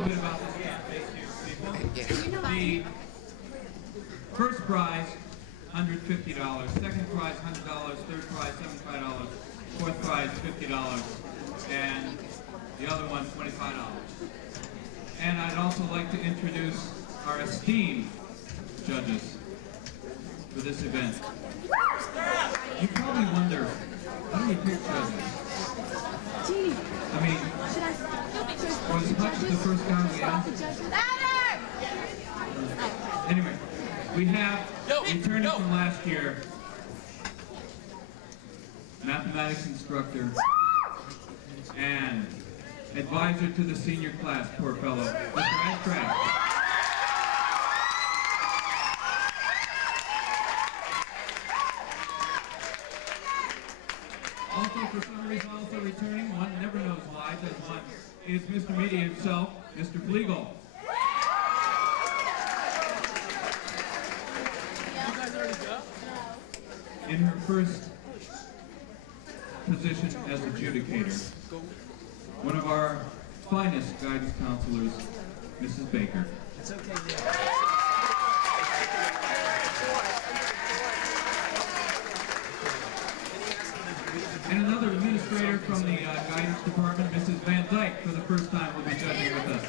bit about this game. Thank you, people. The first prize, $150. Second prize, $100. Third prize, $75. Fourth prize, $50. And the other one, $25. And I'd also like to introduce our esteemed judges for this event. You probably wonder, how do we pick judges? I mean, was Hutch the first guy we asked? Anyway, we have, returning from last year, mathematics instructor and advisor to the senior class, poor fellow, Mr. Ashcraft. Also, for some reason, also returning, one never knows why, does one, is Mr. Media himself, Mr. Flegel. In her first position as adjudicator, one of our finest guidance counselors, Mrs. Baker. It's okay, And another administrator from the guidance department, Mrs. Van Dyke, for the first time will be judging with us.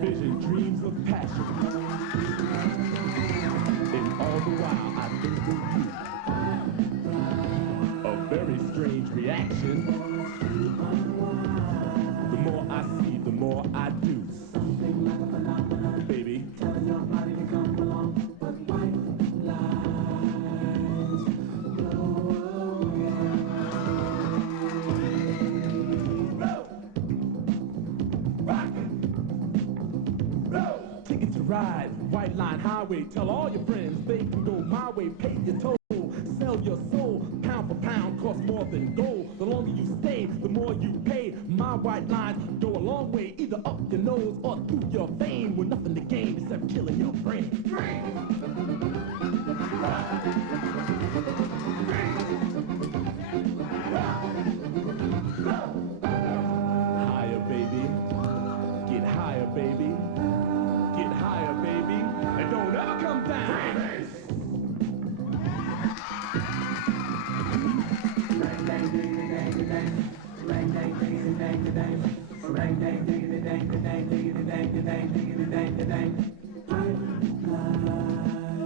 Vision, dreams of passion, and all the while I think of you. A very strange reaction. The more I see, the more I do. Something like a phenomenon, baby, telling your body to come along, but white lines blow away. Ticket to ride, White Line Highway. Tell all your friends they can go my way. Pay your toll, sell your soul. Pound for pound, costs more than gold. The longer you stay, the more you pay. My white lines go a long way, either up your nose or through your vein, with nothing to gain except killing your brain. Higher, baby. Get higher, baby. Get higher, baby. And don't ever come down.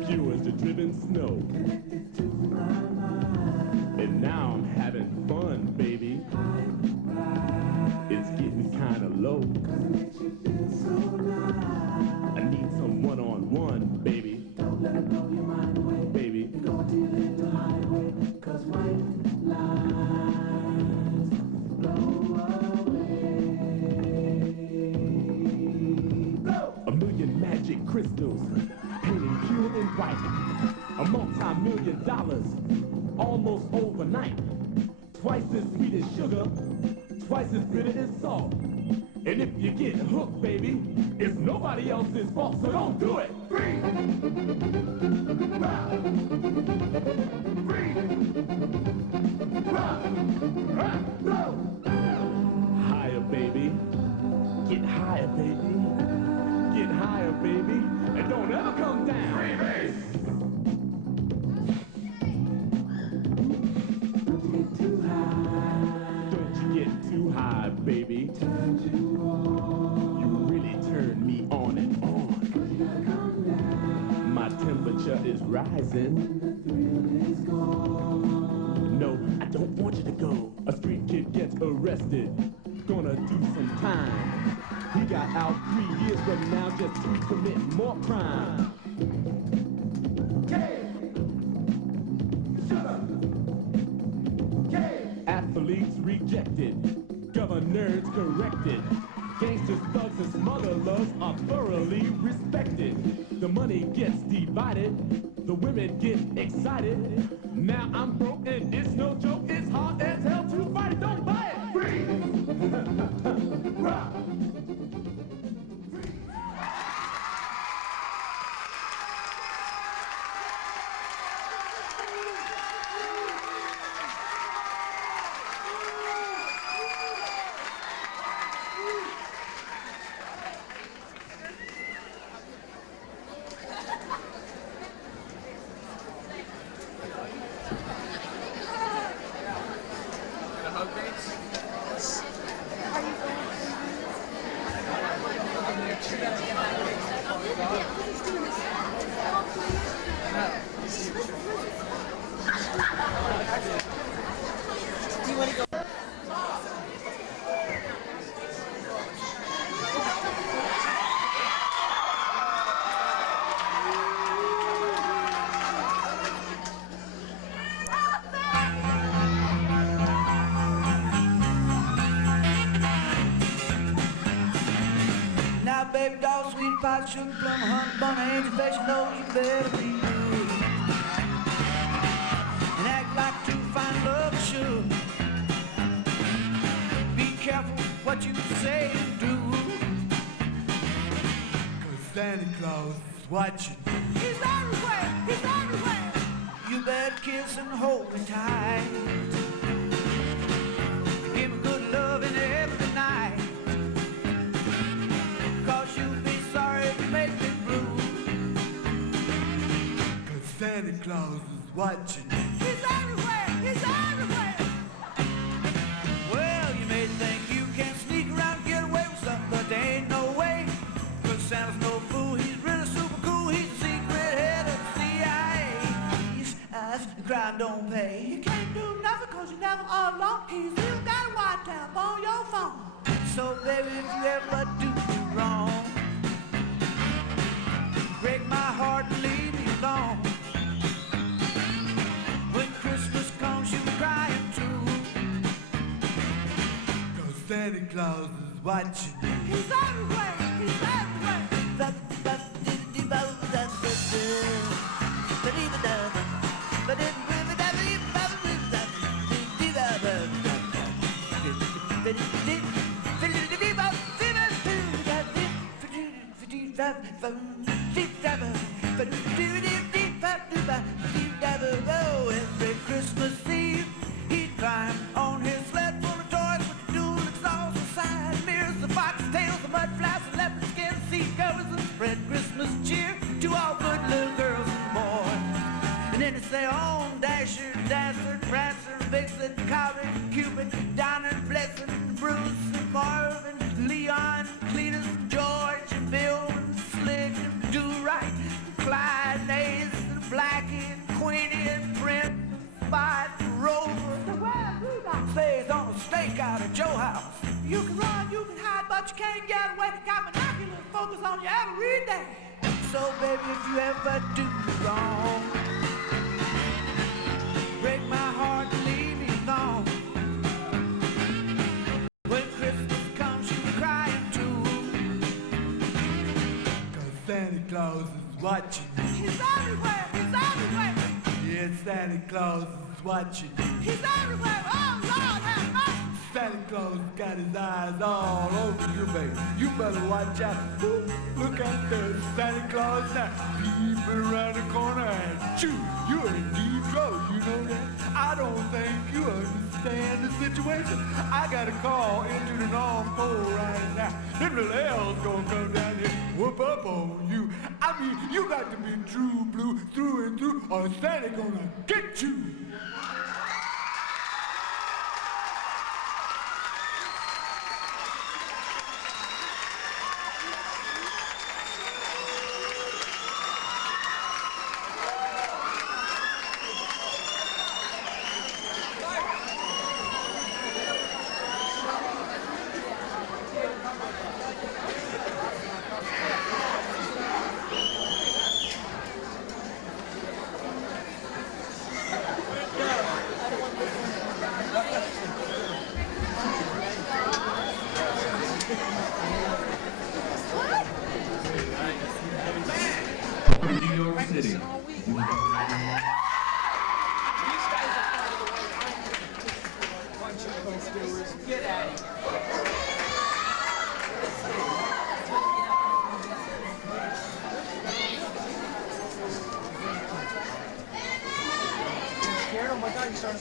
Pure as the driven snow. And now I'm having fun, baby. It's getting kinda low. I need some one-on-one, baby. Don't let it blow your mind away, baby. Go to your little hideaway, 'cause white lines blow away. A million magic crystals, painted pure and white. A multi-million-dollars, almost overnight. Twice as sweet as sugar, twice as bitter as salt. And if you get hooked, baby, it's nobody else's fault, so don't do it! Free! Rock! Free! Rock! Rock! Roll! dancing. No, I don't want you to go. A street kid gets arrested, gonna do some time. He got out 3 years from now just to commit more crime. Athletes rejected, governors corrected. Gangsters, thugs, and smugglers are thoroughly respected. The money gets divided, the women get excited. Now I'm broke and it's no joke, it's hard as hell to fight it, don't buy it! Free! Rock! Baby doll, sweet pie, sugar plum, honey bun, angel face, you know you better be good and act like two fine lovers should. Be careful what you say and do, 'cause Santa Claus is watching. He's everywhere, he's everywhere. You better kiss and hold me tight. Give me good loving every night. Santa Claus is watching. He's everywhere! He's everywhere! Well, you may think you can sneak around and get away with something, but there ain't no way. 'Cause Santa's no fool, he's really super cool. He's the secret head of the CIA. He's the crime don't pay. You can't do nothing 'cause you're never all alone. He's still got a wiretap on your phone. So baby, if you ever do me wrong, break my heart and leave me alone. Christmas comes, you crying too, 'cause Santa Claus is watching. He's everywhere, he's everywhere. Every Christmas Eve, he'd climb on his sled full of toys with the dual exhaust, the side mirrors, the fox tails, the mud flaps, the leopard skin seat covers, and spread Christmas cheer to all good little girls and boys. And then he'd say on Dasher, Dancer, Prancer, Vixen, Comet, Cupid, Donner, Blitzen, Bruce, and Marvin, Leon, Cletus, George, and Bill, and Slick, and Do-Right, Clyde, Ace, and Blackie, and Queenie, and Brent, Spot, Rover. Stays on a stake out of Joe House. You can run, you can hide, but you can't get away. Got binoculars focus on you every day. So baby, if you ever do me wrong, break my heart and leave me alone. When Christmas comes, you crying too, 'cause Santa Claus is watching. He's everywhere, he's everywhere. Yeah, Santa Claus is watching. He's everywhere, oh Lord have mercy. Santa Claus got his eyes all over you, baby. You better watch out. Ooh, look out there, Santa Claus now. Peeping around the corner and shoot, you're in deep trouble, you know that? I don't think you understand the situation. I got a call into the North Pole right now. Them little L's gonna come down here and whoop up on you. I mean, you got to be true blue through and through, or Santa gonna get you.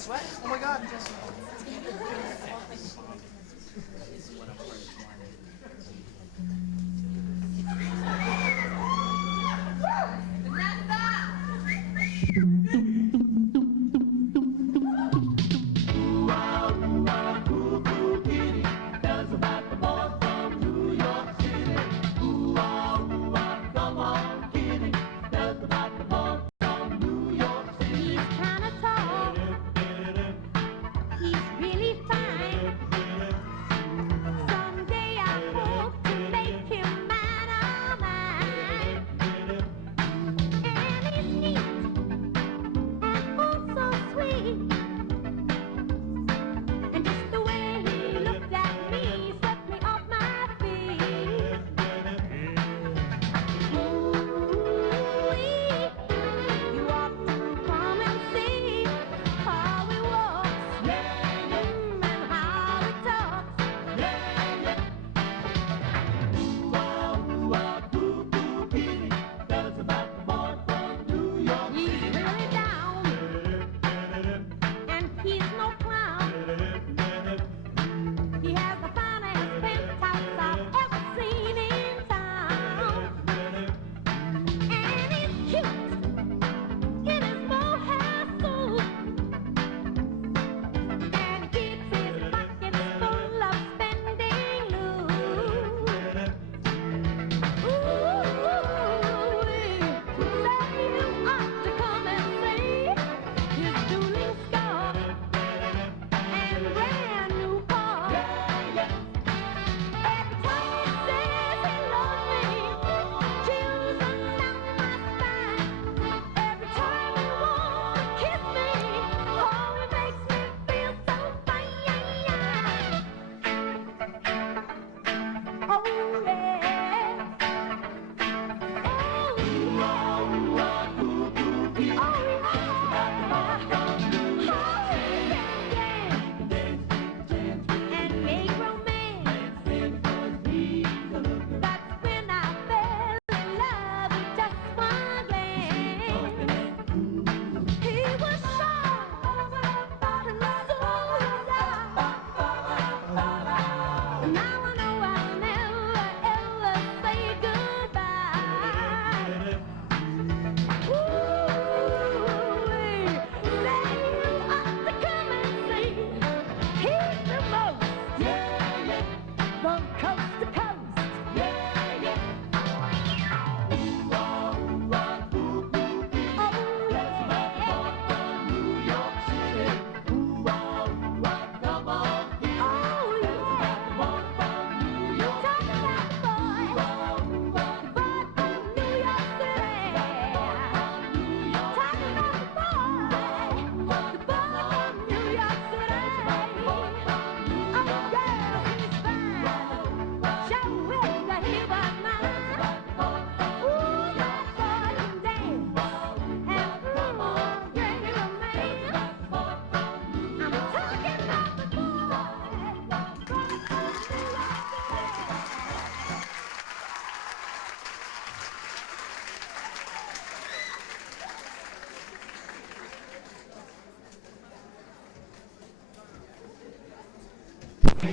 sweat? Oh my God.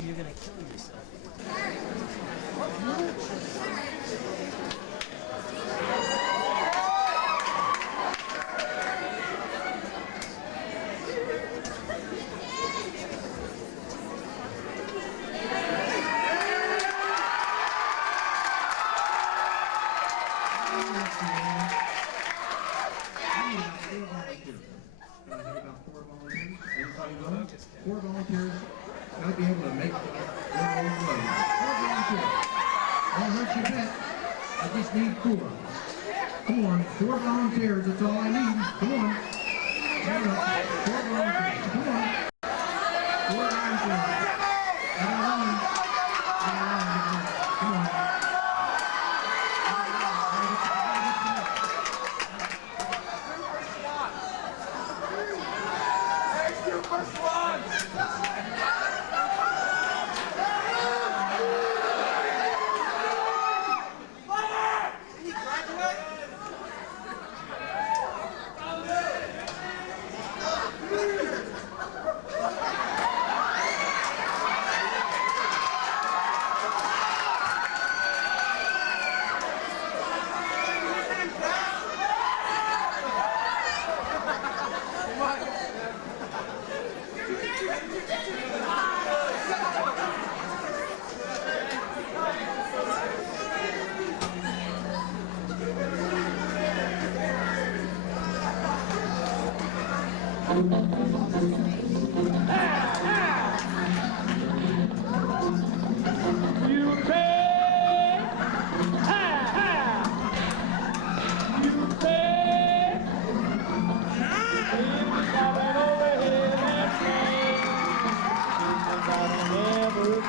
You're gonna kill yourself. Four volunteers gotta be able to make their own clothes. Four volunteers. Won't hurt you a bit. I just need four. Come on, four volunteers, that's all I need. Come on. Stand up. Four volunteers. Come on. Four volunteers. Get along. Get along. Come on.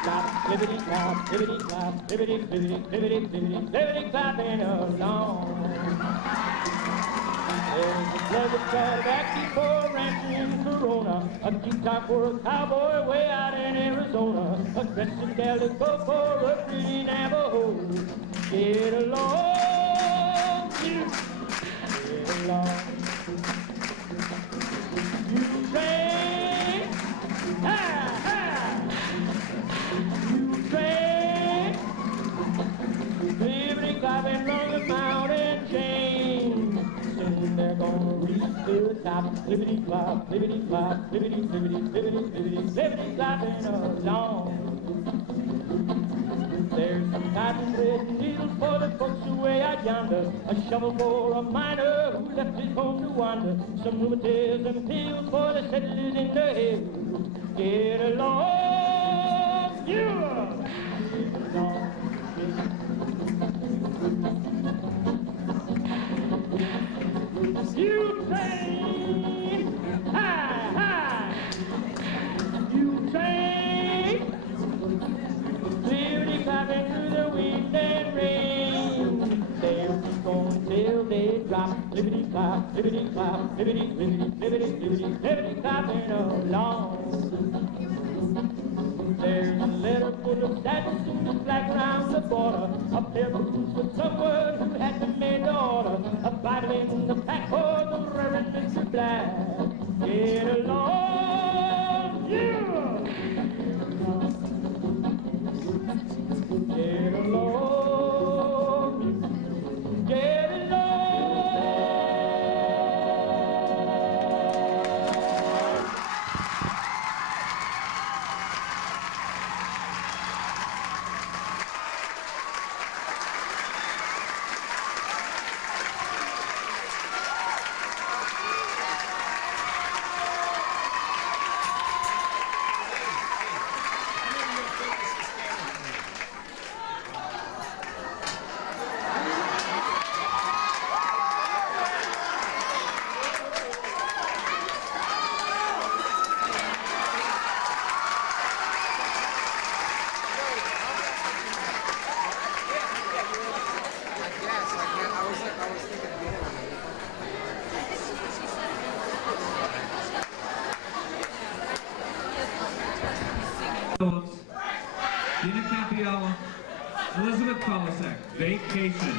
clap, libbity clap, libbity clap, libbity, libbity, libbity, libbity, libbity clapping along. There's a pleasant Cadillac for ranching in Corona, a guitar for a cowboy way out in Arizona, a Crescent calico for a pretty Navajo. Get along, you, get along. You say, ha, ha, you say, liberty climbing on the mountain chain. Soon they're gonna reach to the top. Liberty clop, liberty clop, liberty, liberty, liberty, liberty, liberty climbing along. There's some cotton thread needles for the folks away out yonder, a shovel for a miner who left his home to wander, some rheumatism pills for the settlers in the hills. Get along, you! Get along, you train, high, high, you train, liberty clapping through the wind and rain. They'll keep going till they drop. Liberty clap, liberty clap, liberty, liberty, liberty, liberty, liberty clapping along. There's a letter full of sadness in the flag around the border, a pair of boots with someone who had been made to order, a vitamin in the pack for the Reverend Mr. Black. Get along, yeah! Get along, get along. Dina Campiella, Elizabeth Kolasek, Vacation.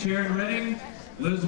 Sharon Redding, Liz.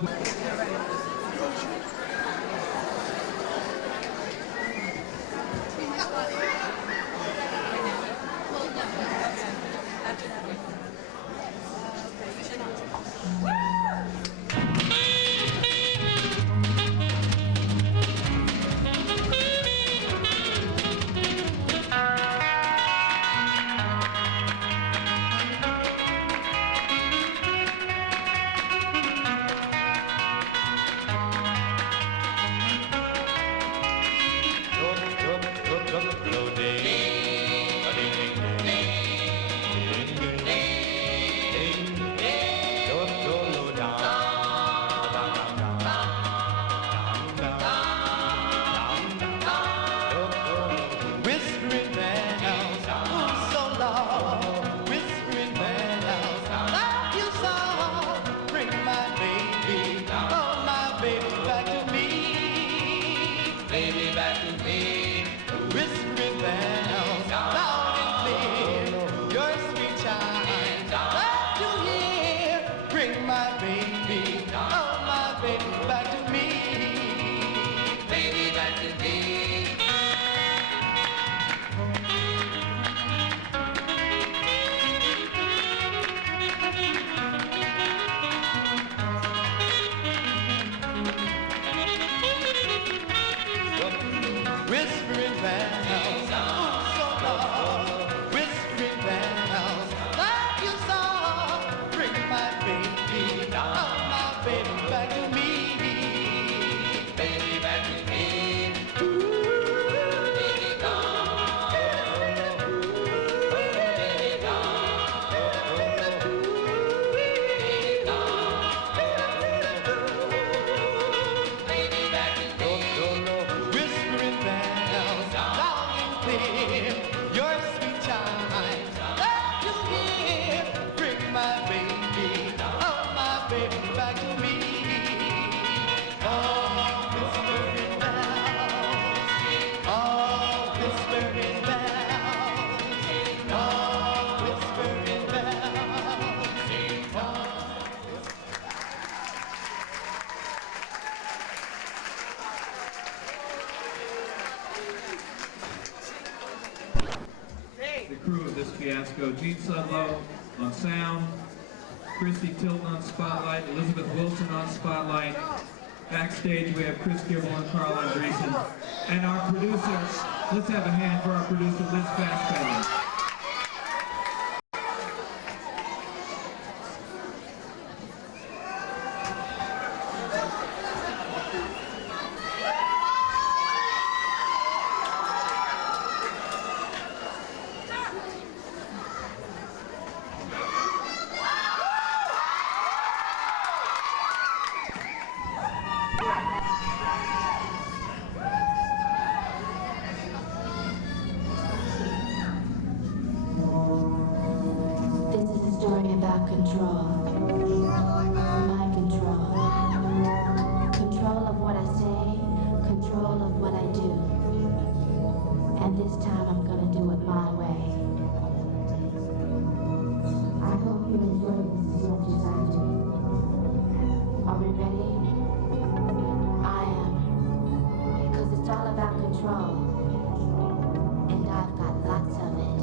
The crew of this fiasco: Gene Sudlow on sound, Christy Tilton on spotlight, Elizabeth Wilson on spotlight. Backstage we have Chris Gibble and Carl Andreessen. And our producer, let's have a hand for our producer, Liz Fastbender. Control. My control. Control of what I say, control of what I do. And this time I'm gonna do it my way. I hope you enjoy this as much as I do. Are we ready? I am. Because it's all about control. And I've got lots of it.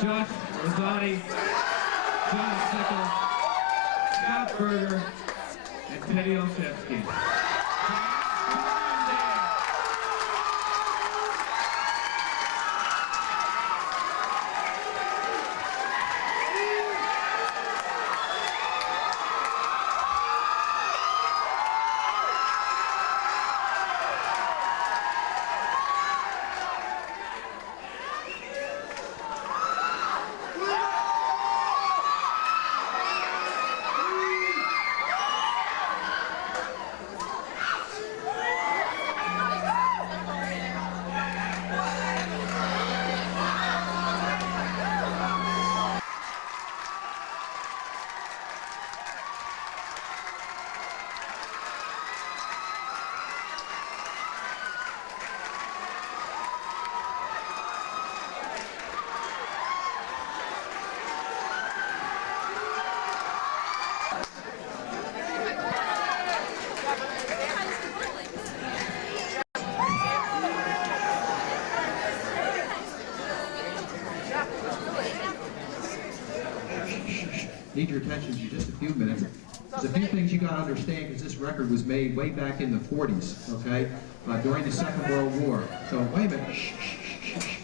Josh Rosati, John Sickle, Scott Berger, and Teddy Olszewski. Need your attention for just a few minutes. There's a few things you got to understand because this record was made way back in the 40s, okay, during the Second World War. So wait a minute. Shh, shh, shh, shh.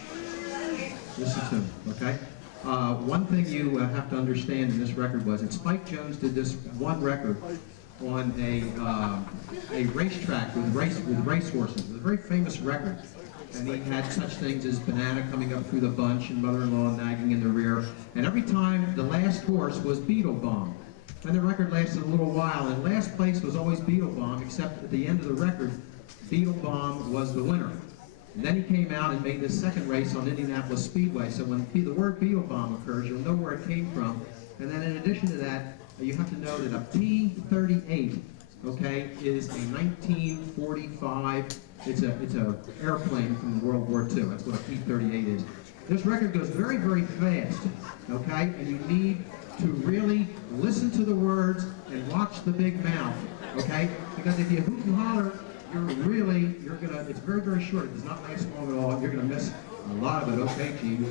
Listen to me, okay? One thing you have to understand in this record was that Spike Jones did this one record on a racetrack with racehorses. It was a very famous record. And he had such things as Banana coming up through the bunch and Mother-in-law nagging in the rear. And every time the last horse was Beetle Bomb. And the record lasted a little while, and last place was always Beetle Bomb, except at the end of the record, Beetle Bomb was the winner. And then he came out and made the second race on Indianapolis Speedway. So when the word Beetle Bomb occurs, you'll know where it came from. And then in addition to that, you have to know that a P-38, okay, is a 1945. It's a airplane from World War II. That's what a P-38 is. This record goes very, very fast, okay? And you need to really listen to the words and watch the big mouth, okay? Because if you hoot and holler, it's very, very short. It does not last long at all. You're gonna miss a lot of it, okay, Gene?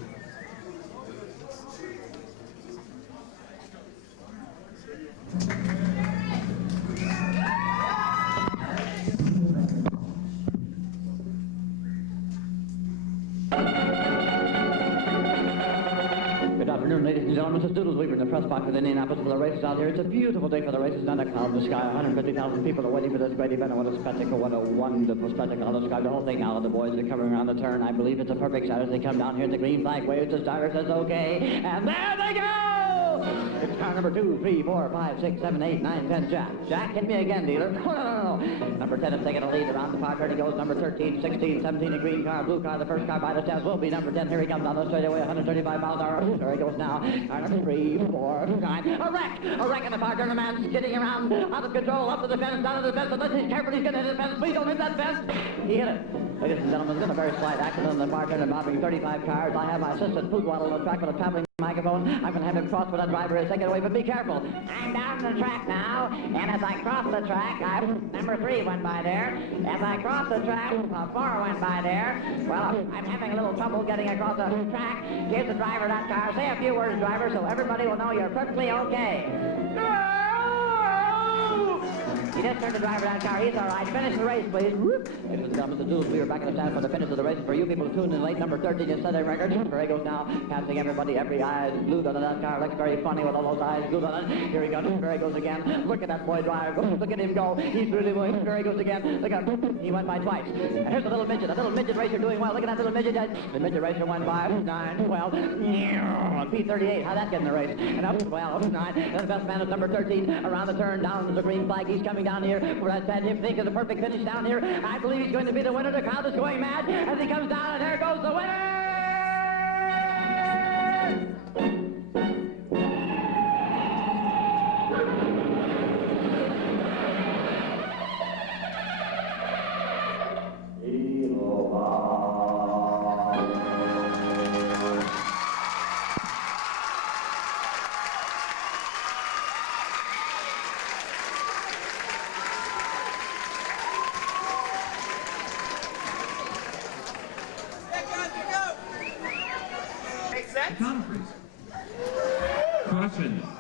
Good afternoon, ladies and gentlemen. This is Doodles Weaver in the press box in Indianapolis for the races out here. It's a beautiful day for the races. Not a cloud in the sky. 150,000 people are waiting for this great event. And what a spectacle. What a wonderful spectacle. I'll describe the whole thing now. The boys are coming around the turn. I believe it's a perfect shot as they come down here. The green flag waves. The starter says okay. And there they go! It's car number 2, 3, 4, 5, 6, 7, 8, 9, 10. Jack. Jack, hit me again, dealer. No. Number 10 is taking a lead around the far turn. He goes number 13, 16, 17, a green car, blue car. The first car by the steps will be number 10. Here he comes down the straightaway, 135 miles an hour. There he goes now. Car number 3, 4, 9. A wreck in the far turn. The man's skidding around, out of control, up to the fence, down to the fence. But listen carefully, he's going to hit the fence. Please don't hit that fence. He hit it. Ladies and gentlemen, there's been a very slight accident in the far turn involving 35 cars. I have my assistant food waddle on the track with a traveling microphone. I'm going to have him cross where that driver is. Take it away, but be careful. I'm down the track now, and as I cross the track, number 3 went by there. As I cross the track, 4 went by there. Well, I'm having a little trouble getting across the track. Give the driver that car. Say a few words, driver, so everybody will know you're perfectly okay. He just turned the driver that car. He's all right. Finish the race, please. Ladies and gentlemen, the Doodles, we are back in the stand for the finish of the race. For you people tuned in late, number 13 is set a record. Here he goes now, passing everybody. Every eye is glued on that car. Looks very funny with all those eyes glued on it. Here he goes. There he goes again. Look at that boy drive. Look at him go. He's really moving. There he goes again. Look at him. He went by twice. And here's a little midget racer doing well. Look at that little midget. The midget racer went by 9, 12, P-38. How'd that get in the race? And up 12, 9. And the best man is number 13. Around the turn, down to the green flag. He's coming down here for that bad hip think of the perfect finish down here. I believe he's going to be the winner. The crowd is going mad as he comes down, and there goes the winner! Katana freeze. Crushing it.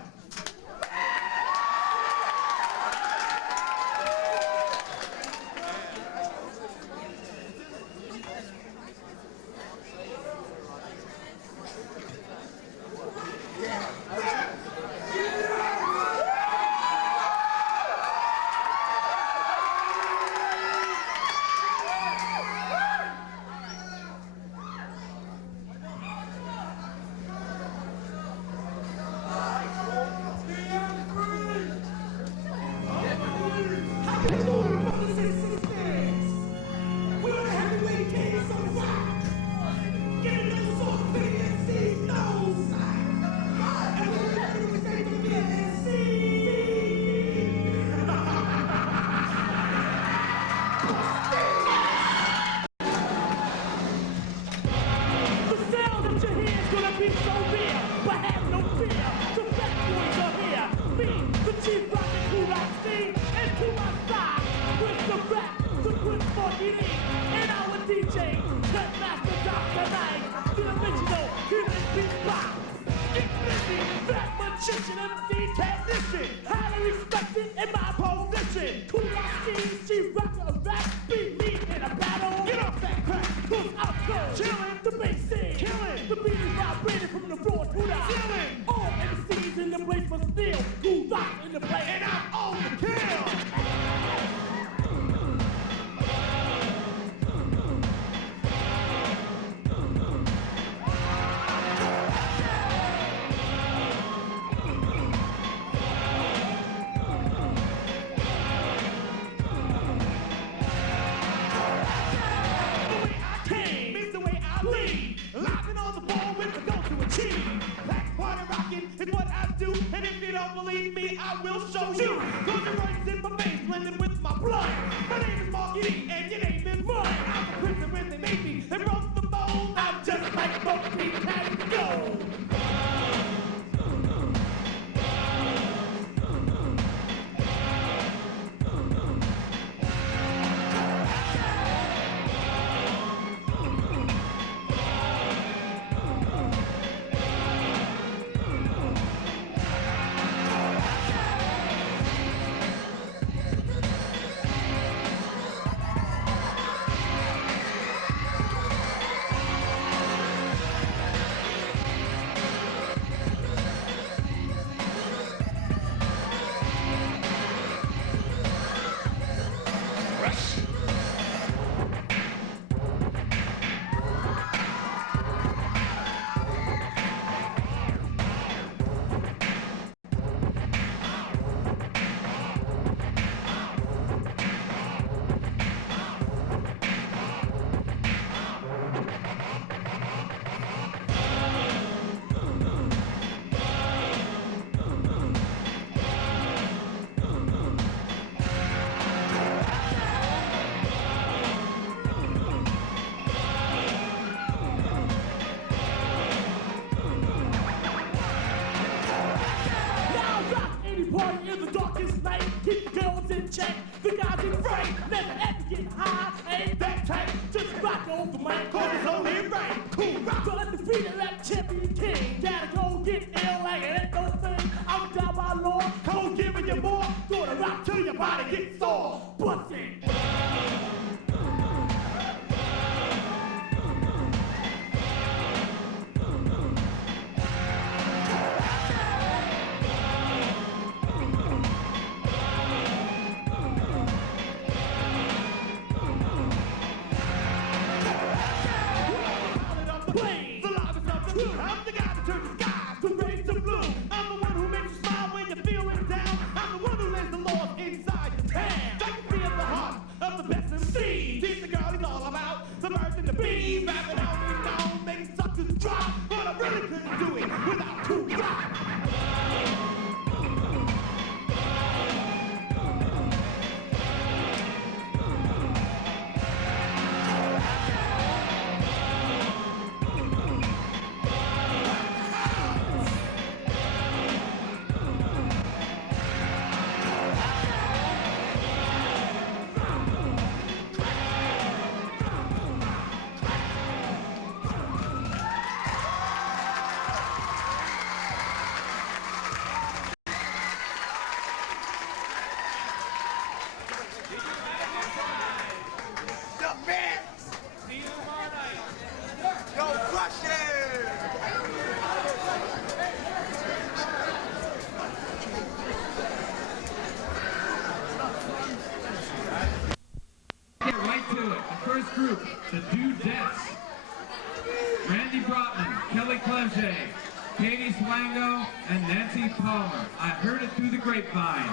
group, the Dudettes. Randy Brotman, Kelly Clemche, Katie Swango, and Nancy Palmer. I heard it through the grapevine.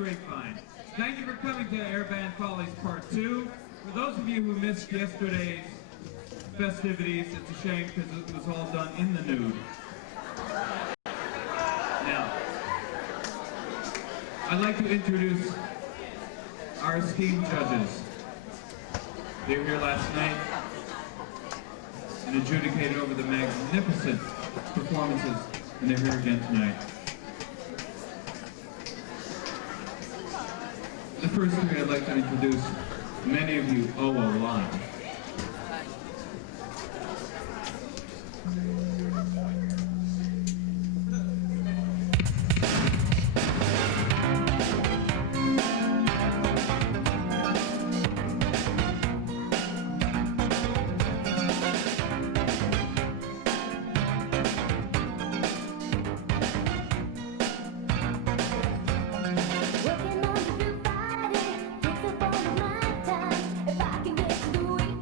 grapevine. Thank you for coming to Air Band Follies Part 2. For those of you who missed yesterday's festivities, it's a shame because it was all done in the nude. Now, I'd like to introduce our esteemed judges. They were here last night and adjudicated over the magnificent performances, and they're here again tonight. The first three I'd like to introduce, many of you owe a lot. Working on the Friday, takes up all of my time. If I can get to the weekend.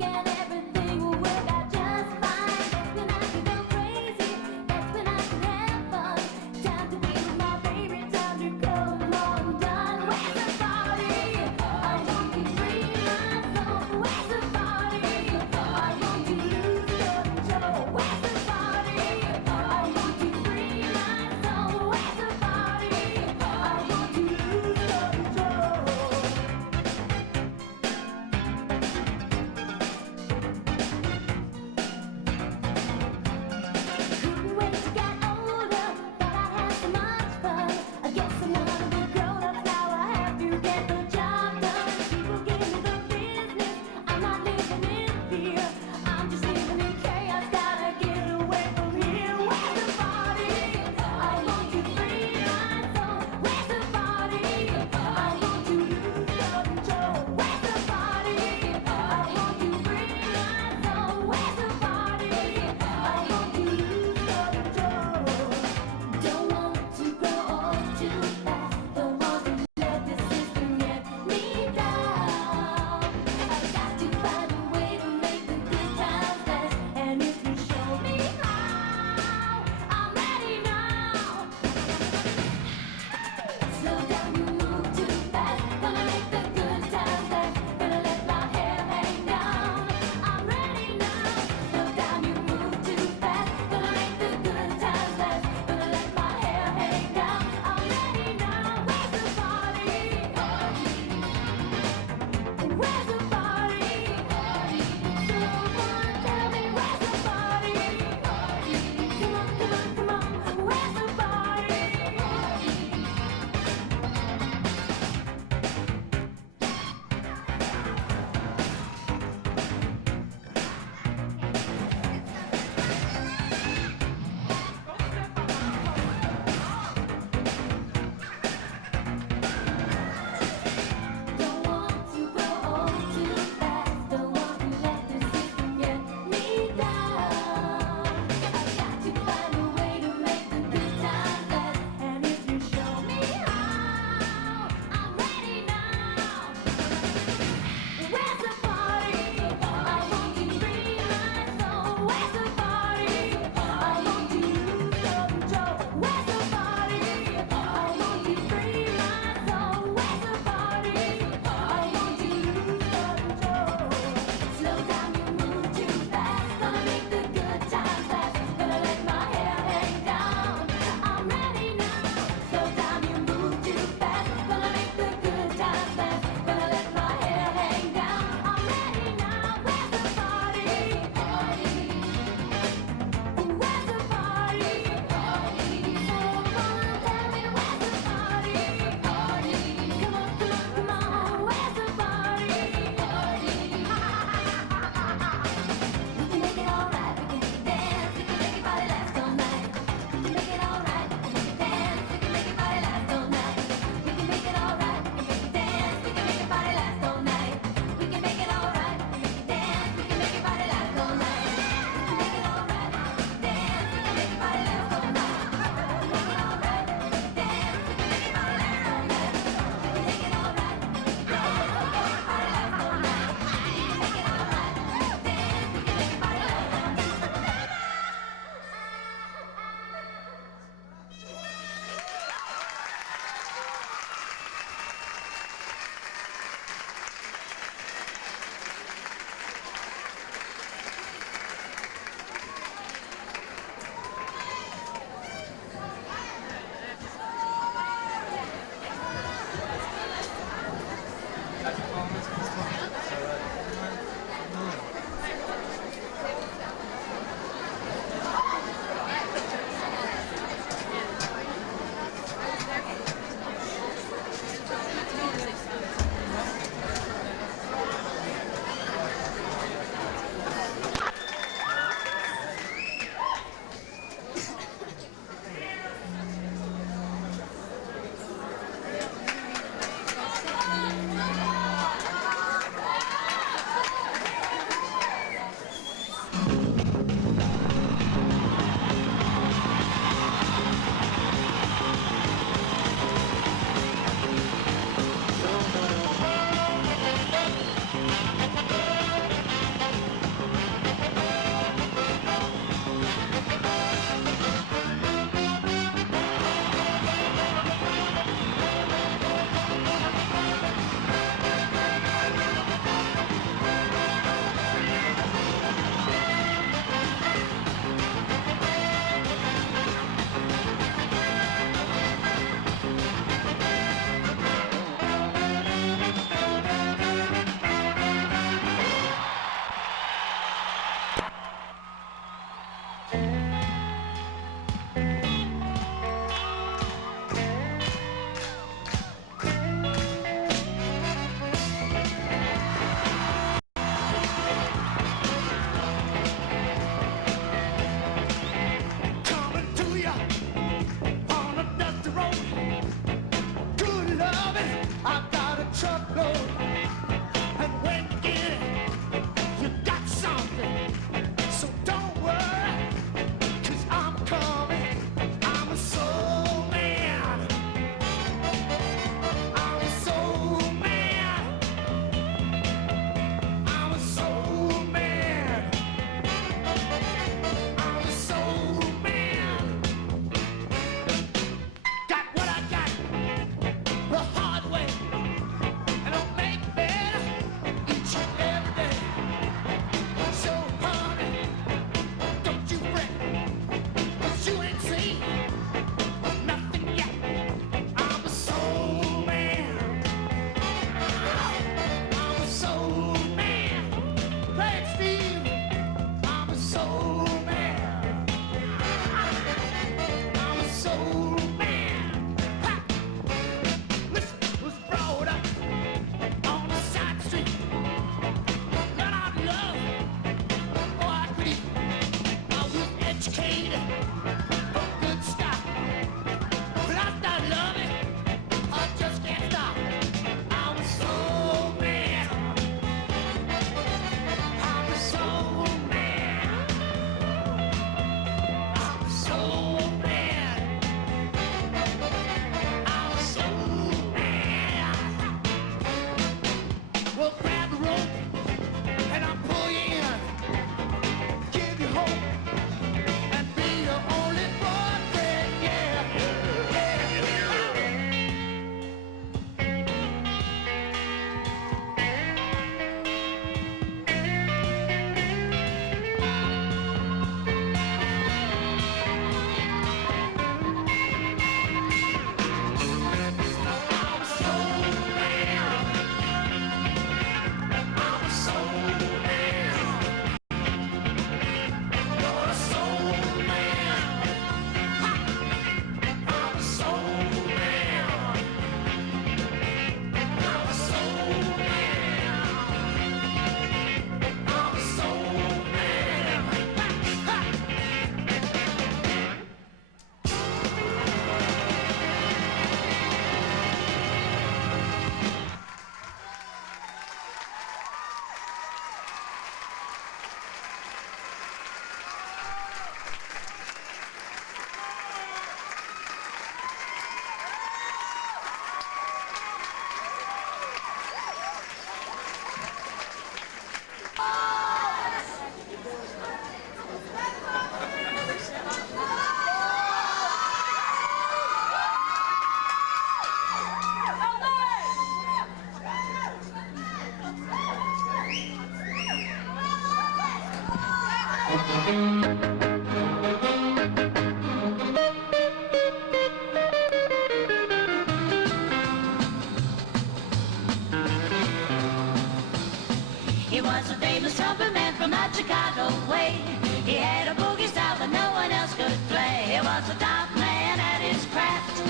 He was a famous trumpet man from that Chicago way. He had a boogie style that no one else could play. He was a top man at his craft.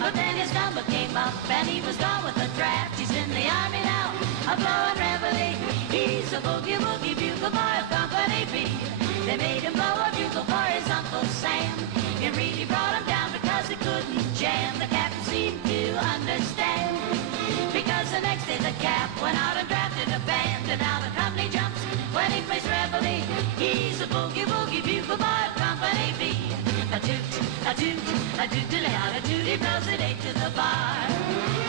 But then his number came up and he was gone with the draft. He's in the army now, a blowing reveille. He's a boogie woogie bugle boy of Company B. They made him blow a bugle for his Uncle Sam. It really brought him down because he couldn't jam. The captain seemed to understand. Because the next day the cap went out and drafted a band. And now the company jumps when he plays reveille. He's a boogie woogie bugle boy of Company B. A toot, a toot, a toot-a-lay-out, a toot, he blows it 8 to the bar.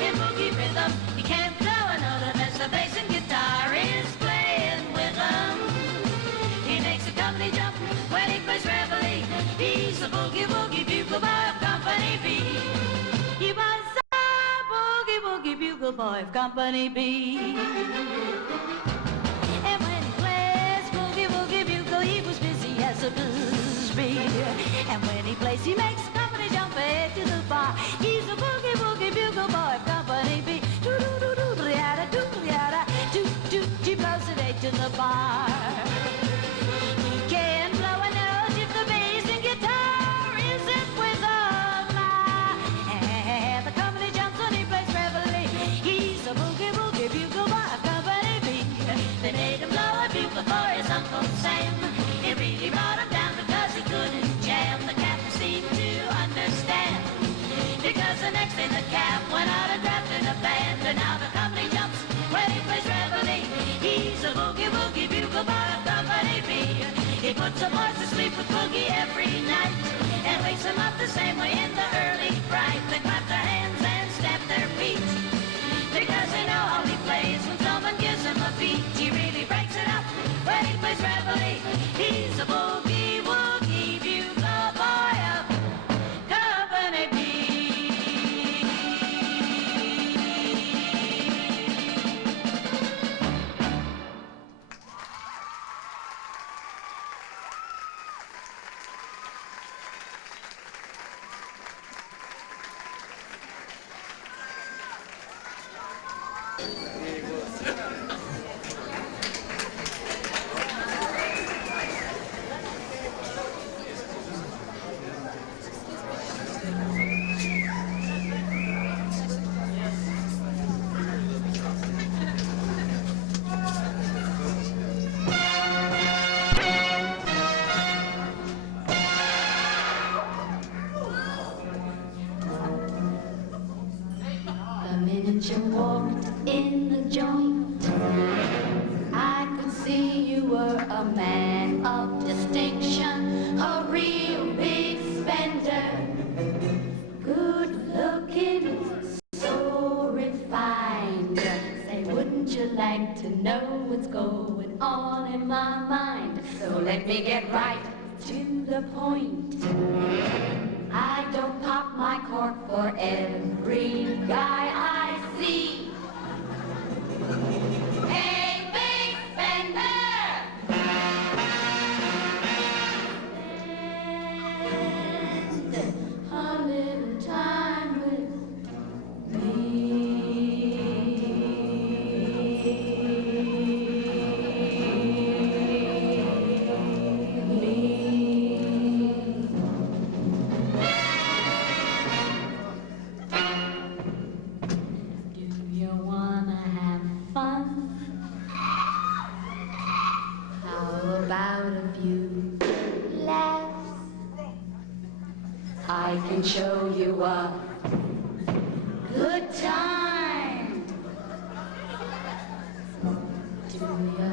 In boogie rhythm, he can't blow a note unless the bass and guitar is playing with him. He makes the company jump when he plays reveille. He's a boogie woogie bugle boy of Company B. He was a boogie woogie bugle boy of Company B. And when he plays boogie woogie bugle, he was busy as a bee. And when he plays, he makes company jump 8 to the bar. He's a boogie woogie bugle boy of Company B. Doo doo doo doo doo yada doo yada doo doo. He blows it 8 to the bar. He can blow a note if the bass and guitar isn't with him. And the company jumps when he plays reveille. He's a boogie woogie bugle boy of Company B. They made him blow a bugle for his Uncle Sam. It really brought him down because he couldn't jam. The captain seemed to understand. Because the next day the cap went out and drafted a band. And now the company jumps when he plays reveille. He's a boogie woogie bugle boy of Company B. He puts the boys to sleep with boogie every night and wakes them up the same way in the early fright. They clap their hands and stamp their feet because they know how he plays when someone gives him a beat. He really breaks it up when he plays reveille. He's a boogie woogie bugle boy of Company B. The minute you walked in the joint, I could see you were a man of distinction, a real big spender. Good looking, so refined. Say, wouldn't you like to know what's going on in my mind? So let me get right to the point. I don't pop my cork for every guy I see. Hey, big spender! Spend a little time with Do you wanna have fun? How about a few laughs? I can show you a good time. Do you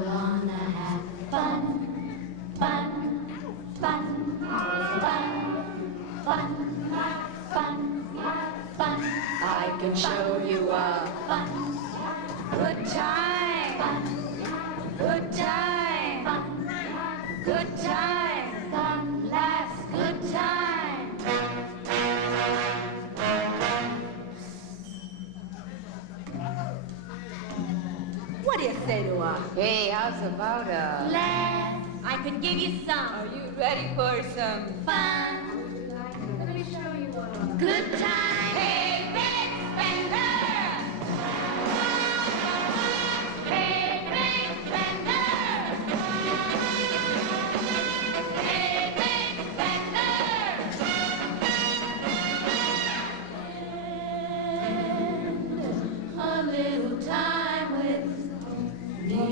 wanna have fun? Fun, fun, fun, fun, fun, fun. I can show you a fun, good time. Fun, good time. Fun, good time. Fun, laughs, good time. What do you say to a, hey, how's about a... Laugh, I could give you some. Are you ready for some Fun. Let me show you one. Good time. Hey, big spender. Hey, big spender. Hey, big spender. Spend a little time with me.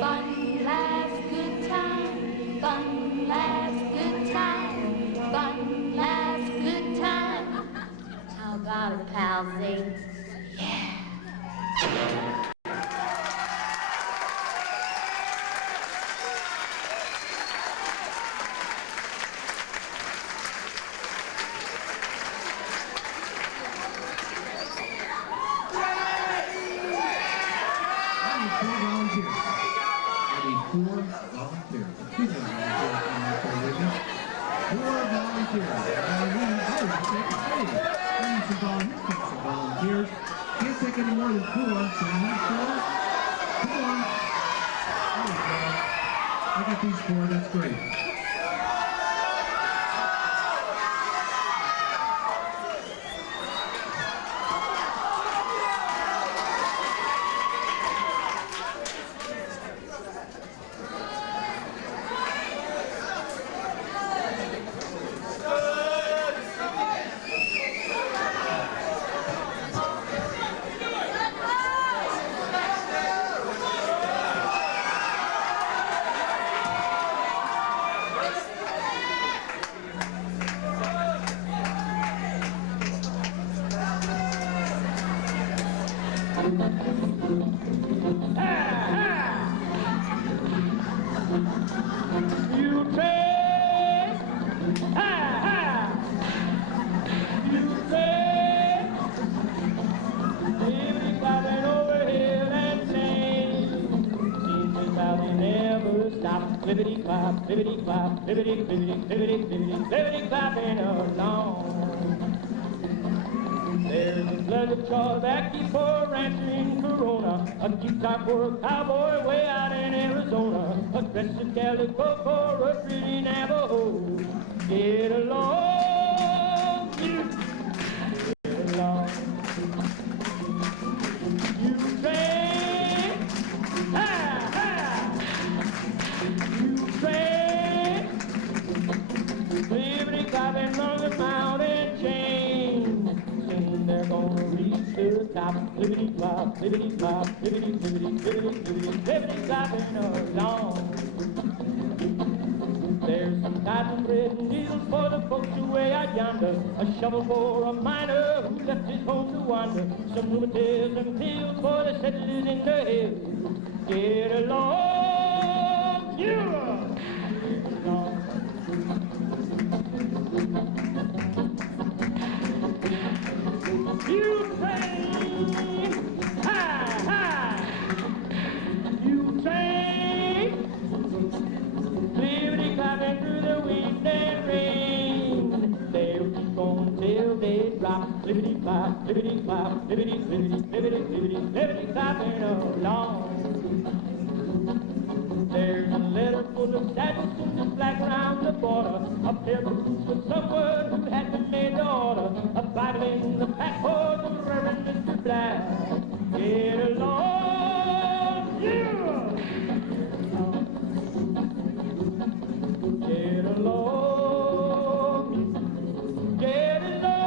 Fun laughs, good time. Fun laughs, good time. Fun laughs, good time. How about it, pal? Sing. I need 4 volunteers. I need 4 volunteers. Who's going to volunteer with me? 4 volunteers. I need some volunteers. Can't take any more than 4. So I have 4. Come on. There we go. I got these 4. That's great. You take, you take, everybody over hill and sing. Seems as how they never stop. Clippity clop, clippity clop, clippity clippity clippity clippity clippity clapping along. There's a sluggish Czechoslovakia for a rancher in Corona, a guitar for a cowboy way out in Arizona, a dress of calico for a pretty Navajo. Get along, you get along. You train, ha ha. You train, liberty climbing on the mountain chain. They're gonna reach to the top, clippity clop, clippity clop, clippity clippity clippity clippity clippity clopping along. There's some cotton thread and needles for the folks away out yonder, a shovel for a miner who left his home to wander, some rheumatism pills for the settlers in the hills. Get along, you get along. You train, ha ha. You train, liberty climbing through the wind and rain. They'll keep on till they drop. Liberty clop, liberty clop, liberty, liberty, liberty, liberty, liberty climbing along. There's a letter full of sadness in the black around the border, a pair of boots with someone who had been made to order, a Bible in the pack for the Reverend Mr. Black. Get along, yeah! Get along, get along.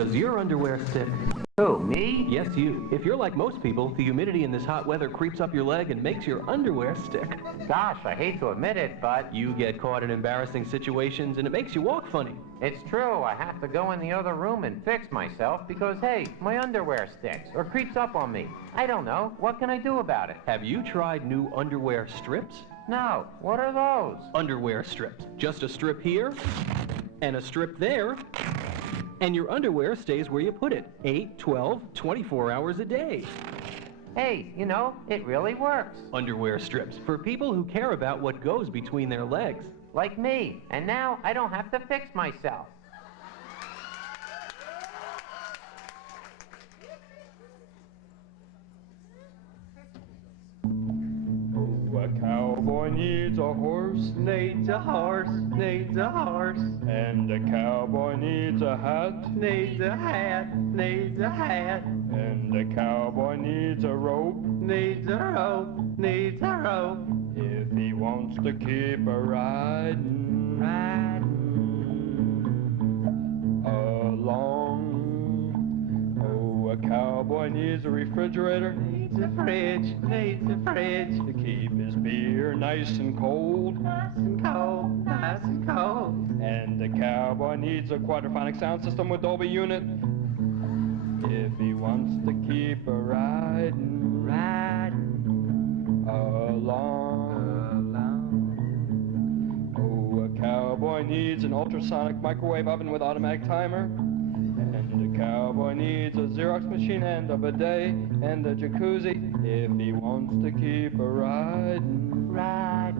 Does your underwear stick? Who, me? Yes, you. If you're like most people, the humidity in this hot weather creeps up your leg and makes your underwear stick. Gosh, I hate to admit it, but... You get caught in embarrassing situations and it makes you walk funny. It's true, I have to go in the other room and fix myself because, hey, my underwear sticks or creeps up on me. I don't know. What can I do about it? Have you tried new underwear strips? No. What are those? Underwear strips. Just a strip here and a strip there. And your underwear stays where you put it. 8, 12, 24 hours a day. Hey, you know, it really works. Underwear strips for people who care about what goes between their legs. Like me. And now I don't have to fix myself. A cowboy needs a horse, needs a horse, needs a horse. And a cowboy needs a hat, needs a hat, needs a hat. And a cowboy needs a rope, needs a rope, needs a rope. If he wants to keep a riding, along. Oh, a cowboy needs a refrigerator, needs a fridge, needs a fridge. To keep his beer nice and cold, nice and cold, nice and cold. And a cowboy needs a quadraphonic sound system with Dolby unit. If he wants to keep a riding, along. Oh, a cowboy needs an ultrasonic microwave oven with automatic timer. And a cowboy needs a Xerox machine and a bidet and a jacuzzi if he wants to keep a riding, riding.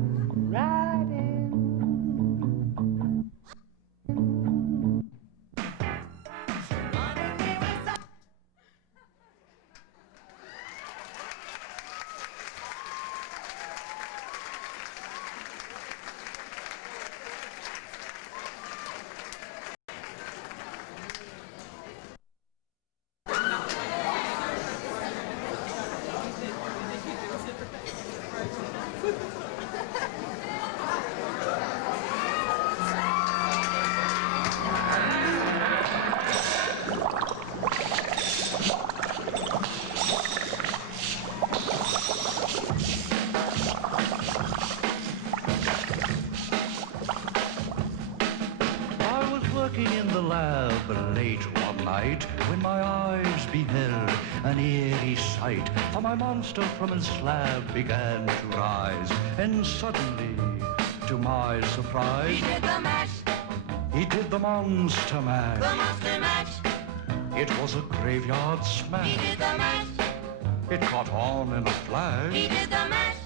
In the lab late one night when my eyes beheld an eerie sight, for my monster from his slab began to rise, and suddenly, to my surprise, He did the mash. He did the monster mash. The monster mash. It was a graveyard smash. He did the mash. It caught on in a flash. He did the mash.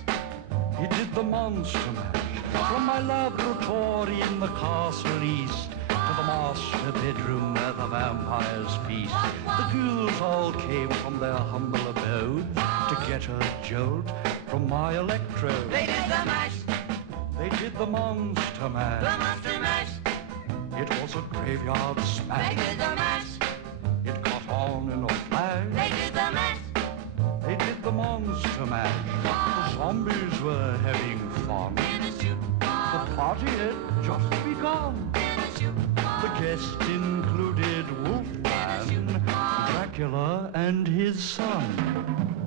He did the monster mash. From my laboratory in the castle east to the master bedroom where the vampires feast, the ghouls all came from their humble abodes to get a jolt from my electrode. They did the mash. They did the monster mash. The monster mash. It was a graveyard smash. They did the mash. It caught on in a flash. They did the mash. They did the monster mash. The zombies were having fun. The party had just begun. The guests included Wolfman, Dracula, and his son.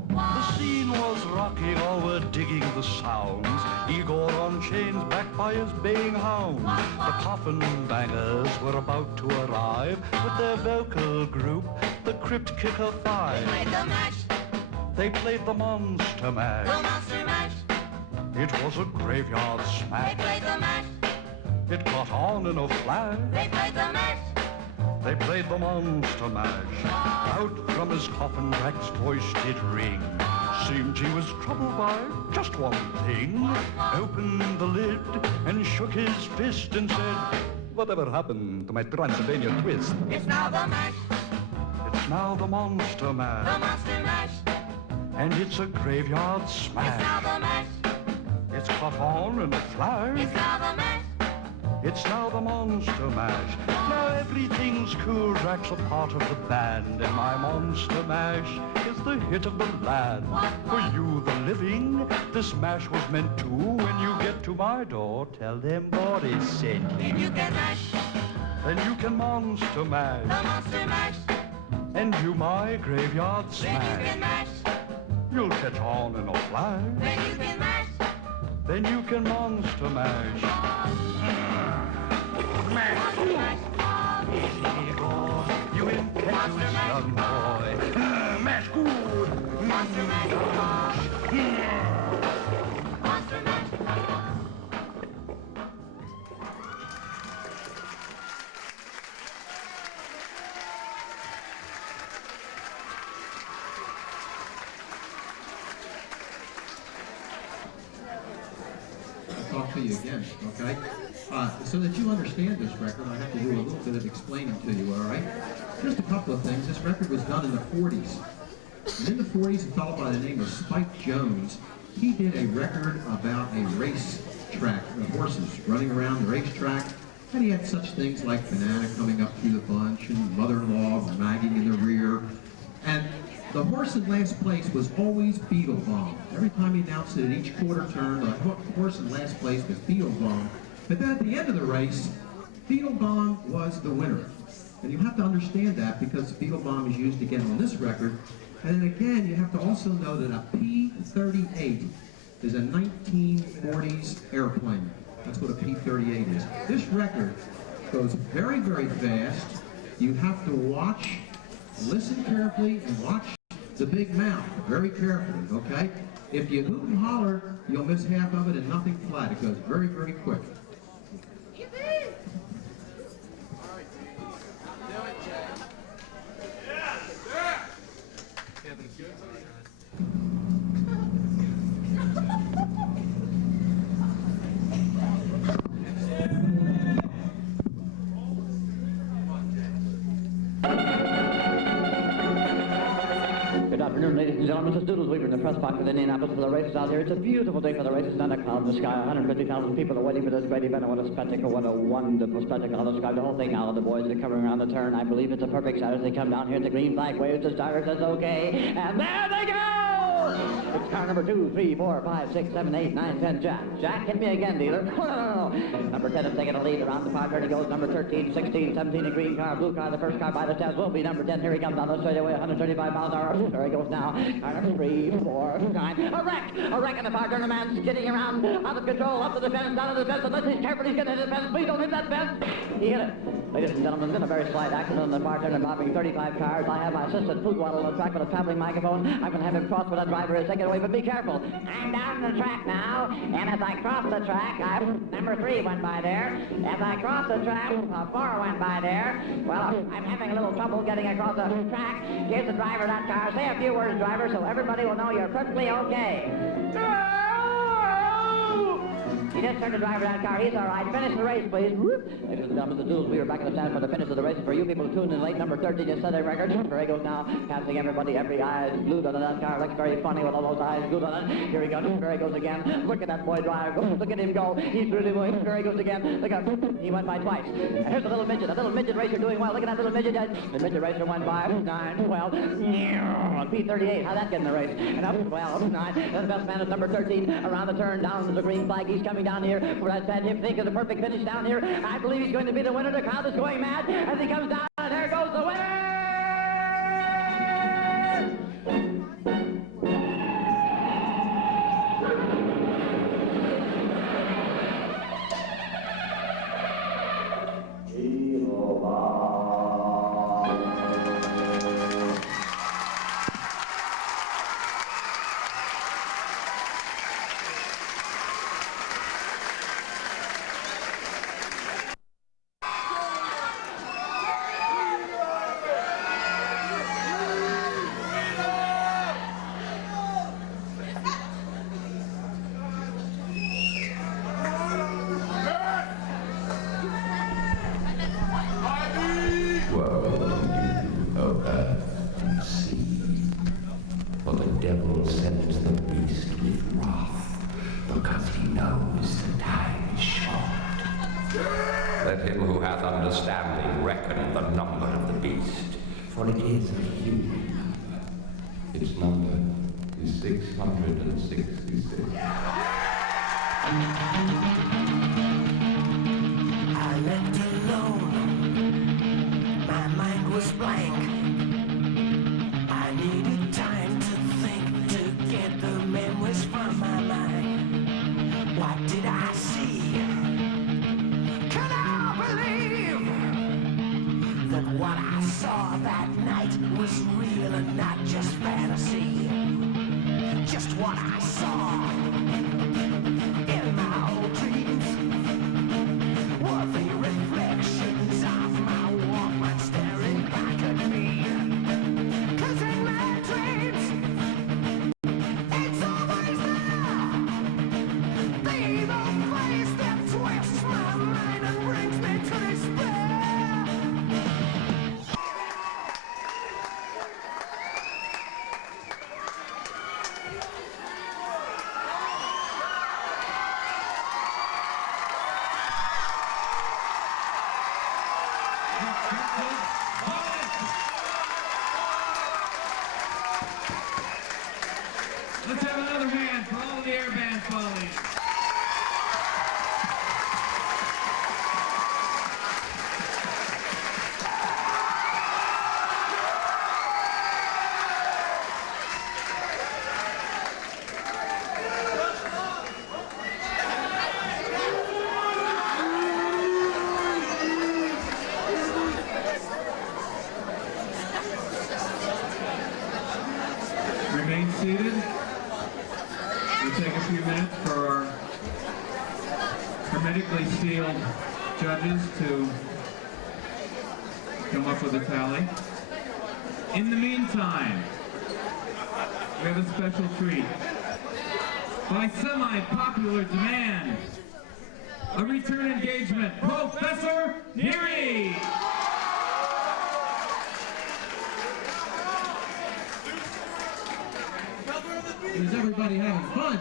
The scene was rocking, all were digging the sounds. Igor on chains, backed by his baying hounds. The coffin bangers were about to arrive with their vocal group, the Crypt Kicker Five. They played the mash. They played the monster mash. The monster mash. It was a graveyard smash. They played the mash. It caught on in a flash. They played the mash. They played the monster mash. Out from his coffin, Drac's voice did ring. Seemed he was troubled by just one thing. Opened the lid and shook his fist and said, "Whatever happened to my Transylvania twist?" It's now the mash. It's now the monster The mash. monster mash. And it's a graveyard It's now smash. the mash. It's caught on in a flash. It's now the mash. It's now the monster mash. Now everything's cool. Drac's a part of the band, and my monster mash is the hit of the land. For you, the living, this mash was meant to. When you get to my door, tell them Boris sent you. Then you can mash. then you can monster mash. The monster mash. And do my graveyard smash. Then you can mash. You'll catch on in a flash. Then you can mash. Then you can monster mash. Monster mash. Here you go, you impetuous young boy. Mash good. Monster mash. Monster mash. Talk to you again, okay? So that you understand this record, I have to do a little bit of explaining to you, all right? Just a couple of things. This record was done in the 40s. And in the 40s, a fellow by the name of Spike Jones, he did a record about a race track, the horses running around the racetrack, and he had such things like Banana coming up through the bunch and Mother-in-Law nagging in the rear. And the horse in last place was always Beetlebum. Every time he announced it at each quarter turn, the horse in last place was Beetlebum. But then at the end of the race, Beetlebum was the winner. And you have to understand that because Beetlebum is used again on this record. And then again, you have to also know that a P-38 is a 1940s airplane. That's what a P-38 is. This record goes very, very fast. You have to watch, listen carefully, and watch the big mouth very carefully, okay? If you hoot and holler, you'll miss half of it and nothing flat. It goes very, very quick. Good afternoon, ladies and gentlemen. This is Doodles Weaver in the press box of Indianapolis for the races out here. It's a beautiful day for the races. Not a cloud in the sky. 150,000 people are waiting for this great event. And what a spectacle. What a wonderful spectacle. I'll describe the whole thing now. The boys are coming around the turn. I believe it's a perfect shot as they come down here. The green flag waves. The starter says okay. And there they go! It's car number 2, 3, 4, 5, 6, 7, 8, 9, 10. Jack, hit me again, dealer. No. Number 10 is taking a lead around the far turn. He goes number 13, 16, 17, a green car, blue car. The first car by the steps will be number 10. Here he comes on the straightaway, 135 miles an hour. There he goes now. Car number 3, 4, 9. A wreck in the far turn. A man skidding around, out of control, up to the fence, down to the fence. And listen carefully, he's going to hit the fence. Please don't hit that fence. He hit it. Ladies and gentlemen, there's been a very slight accident on the far turn involving 35 cars. I have my assistant food waddle on the track with a traveling microphone. I'm going to have him cross where that driver is. Take it away, but be careful. I'm down the track now, and as I cross the track, number 3 went by there. As I cross the track, 4 went by there. Well, I'm having a little trouble getting across the track. Give the driver that car. Say a few words, driver, so everybody will know you're perfectly okay. He just turned the driver that car. He's all right. Finish the race, please. Whoop. Ladies and gentlemen, the Doodles, we were back in the stand for the finish of the race. For you people tuned in late, number 13 just set a record. Here he goes now, passing everybody. Every eye is glued on that car. Looks very funny with all those eyes glued on it. Here he goes. There he goes again. Look at that boy drive. Look at him go. He's really moving. There he goes again. Look out. He went by twice. And here's a little midget racer doing well. Look at that little midget. The midget racer went by 9, 12. P-38. How'd that get in the race? And up 12, 9. And the best man is number 13. Around the turn, down to the green flag. He's coming down here. For I said him think of the perfect finish down here. I believe he's going to be the winner. The crowd is going mad as he comes down. And there goes the winner! Let him who hath understanding reckon the number of the beast, for it is a human. Its number is 666. I left alone to see just what I saw in my old dreams. Were they reflections of my Walkman staring back at me? 'Cause in my dreams, it's always there. The evil face that twists my mind and brings me to despair. Let's have another hand for all of the air band Follies. Remain seated. We'll take a few minutes for our hermetically sealed judges to come up with a tally. In the meantime, we have a special treat. By semi-popular demand, a return engagement, Professor Neary! Is everybody having fun?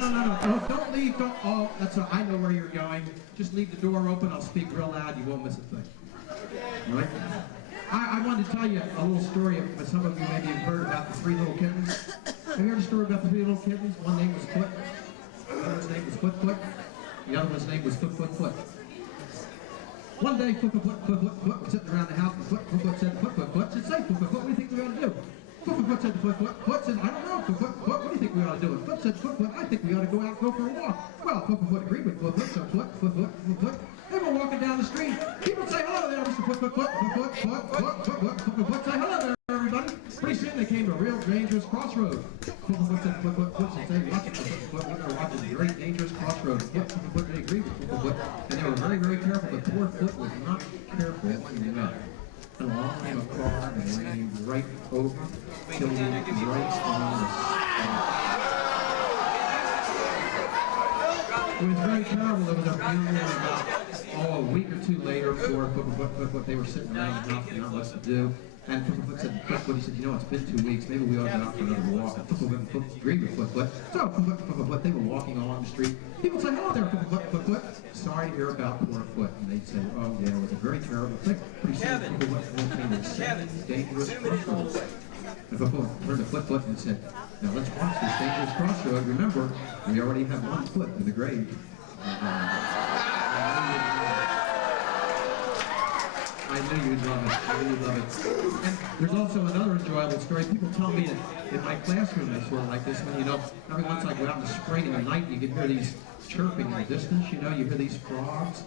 No, don't leave, oh, that's all, I know where you're going. Just leave the door open, I'll speak real loud, you won't miss a thing. All right? I wanted to tell you a little story, some of you maybe have heard about the three little kittens. Have you heard a story about the three little kittens? One name was Foot, the other one's name was Foot Foot, the other one's name was Foot Foot Foot. One day, Foot Foot Foot Foot Foot Foot was sitting around the house, and Foot Foot Foot said, Foot Foot Foot said, say, Foot Foot Foot, what do you think we ought to do? Foot Foot Foot said to Foot Foot, Foot said, I don't know, Foot Foot Foot, what do you think we ought to do? And Foot said, Foot Foot, I think we ought to go out and go for a walk. Well, Foot Foot agreed with Foot Foot, so Foot, they were walking down the street. People say, hello there, Mr. Foot Foot Foot, Foot, say hello there, everybody. Pretty soon they came to a real dangerous crossroad. Foot Foot said, Foot said, say, watch it, Foot, we're watching a very dangerous crossroad. Foot, they agreed with Foot Foot, and they were very, very careful, but poor Foot was not careful when he went. And along came a car and ran him right over, killed him right on the spot. It was very terrible. There was a funeral about, a week or two later before Foot, they were sitting around the house and not much to do. And Foot said, he said, you know, it's been 2 weeks, maybe we ought to go out for another walk. And Foot agreed with Foot. So Foot, they were walking along the street. People say, hello there, Foot. Sorry to hear about poor Foot. And they'd say, oh yeah, it was a very terrible thing. Pretty soon, Foot came to the same dangerous crossroad. And Foot turned to Foot and said, now let's watch this dangerous crossroad. Remember, we already have one foot in the grave. I knew you'd love it. And there's also another enjoyable story. People tell me that in my classroom they sort of like this one, you know, every once I go out in the spring and the night you can hear these chirping in the distance, you know, you hear these frogs.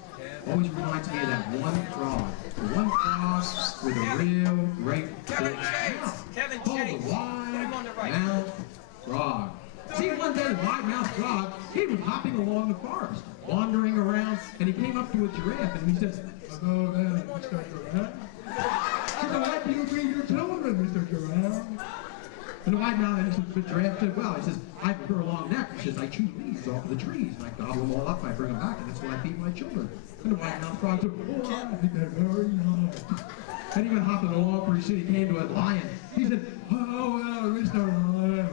Always reminds me of that one frog. The one frog with a real great big mouth. Called the wide-mouthed frog. See, one day the wide-mouthed frog, he was hopping along the forest, wandering around, and he came up to a giraffe and he said, hello there, Mr. Giraffe. He said, why do you feed your children, Mr. Giraffe? And the wide-mouthed giraffe said, well, he says, I prefer a long neck. He says, I chew leaves off of the trees, and I gobble them all up, and I bring them back, and that's what I feed my children. And the wide-mouthed frog said, oh, I think they're very nice. And he went hopping along pretty soon, he came to a lion. He said, oh, well, Mr. Lion,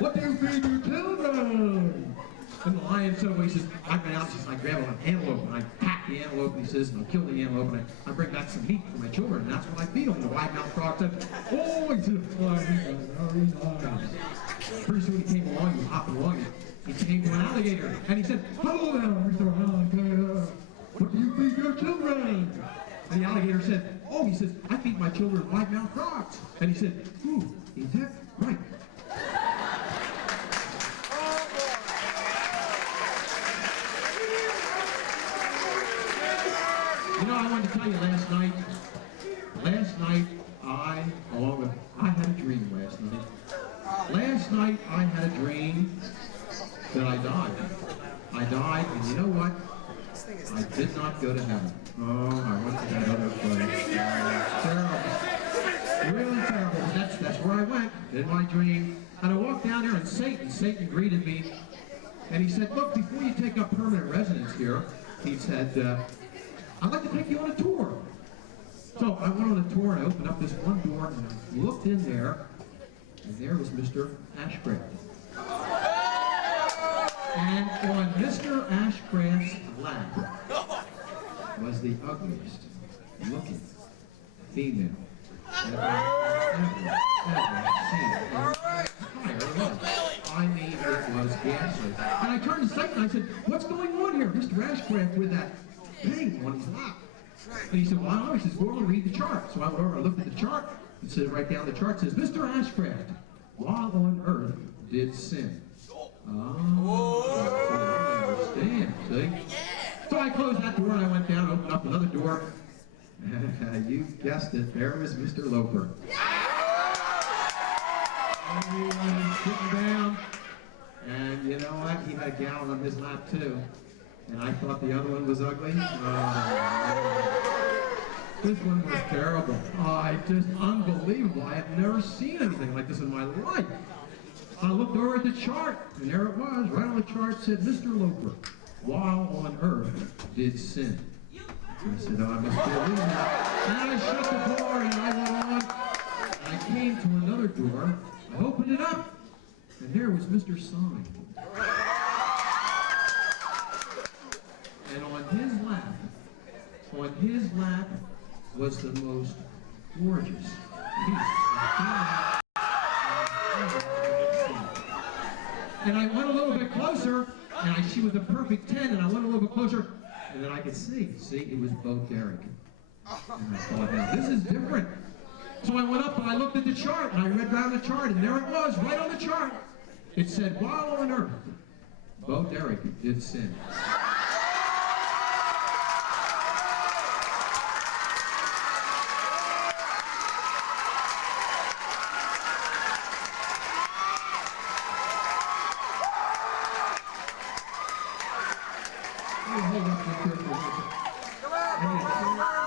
what do you feed your children? And the lion said, well, he says, I went out, I grab an antelope, and I hack the antelope, he says, and I kill the antelope, and I bring back some meat for my children, and that's what I feed them. And the wide-mouthed frog said, oh, he said, oh, I think they're very nice. Pretty soon he came along, he was hopping along, he came to an alligator, and he said, hello there, Mr. Alligator, what do you feed your children? And the alligator said, oh, he says, I feed my children wide-mouthed frogs. And he said, ooh, is that right? You know, I wanted to tell you last night, I had a dream last night. Last night I had a dream that I died. I died, and you know what? I did not go to heaven. Oh, I went to that other place. Terrible. Really terrible. But that's where I went, in my dream. And I walked down there, and Satan greeted me. And he said, look, before you take up permanent residence here, he said, I'd like to take you on a tour. So I went on a tour, and I opened up this one door, and I looked in there, and there was Mr. Ashcraft. And on Mr. Ashcraft's lap was the ugliest looking female that I've ever seen in my entire life. I mean, it was ghastly. And I turned to Satan and I said, what's going on here? Mr. Ashcraft with that thing on his lap. And he said, well, I don't know. He says, go over and read the chart. So I went over, I looked at the chart. It said right down the chart, says, Mr. Ashcraft, while on earth, did sin. Oh, I understand, see? So I closed that door and I went down, opened up another door. You guessed it, there was Mr. Loper. And he was sitting down, and you know what? He had a gal on his lap too. And I thought the other one was ugly. This one was terrible. Just unbelievable. I had never seen anything like this in my life. I looked over at the chart, and there it was. Right on the chart said, Mr. Loper, while on earth, did sin. I said, oh, I must be a loser. And I shut the door, and I went on. And I came to another door. I opened it up, and there was Mr. Sign. And on his lap was the most gorgeous piece of female. And I went a little bit closer, and she was a perfect 10, and I went a little bit closer, and then I could see, it was Bo Derek. And I thought, now this is different. So I went up and I looked at the chart, and I read down the chart, and there it was, right on the chart. It said, while on earth, Bo Derek did sin. Hold up right there for a minute.